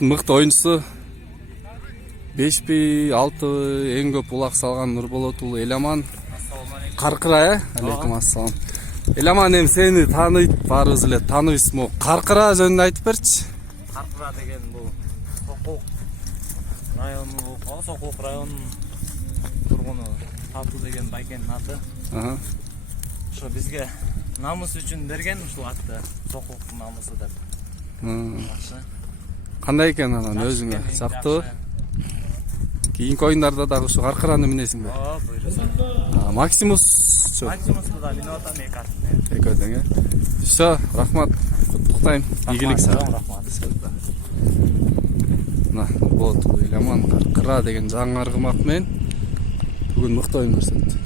Мыкты оюнчусу 5 6 эң көп улак салган Нурболот уулу Эламан Каркыра. Алейкум ассалам. Эламан, эми сени тааныйт, баарыбыз эле тааныбыз. Могу Каркыра жөнүндө айтып берчи. Каркыра деген бул Сокок району, Сокок районунун тургуну Татуу деген байкенин аты. Ошо бизге намыс үчүн берген ушул атты, Сококтун намысы деп. Жакшы. Кандай экен анан өзүңө жактыбы? Кийинки оюндарда дагы ушу Каркыраны минесиңби? Буйруса. Максимусчу. Максимусу да мен атам эки атын. Экөөдөн, Все, рахмат. Куттуктайм. Ийгилик сага. Рахмат. Мына Нурболот уулу Эламан Каркыра деген жаңы аргымак менен бүгүн мыкты оюн көрсөттү.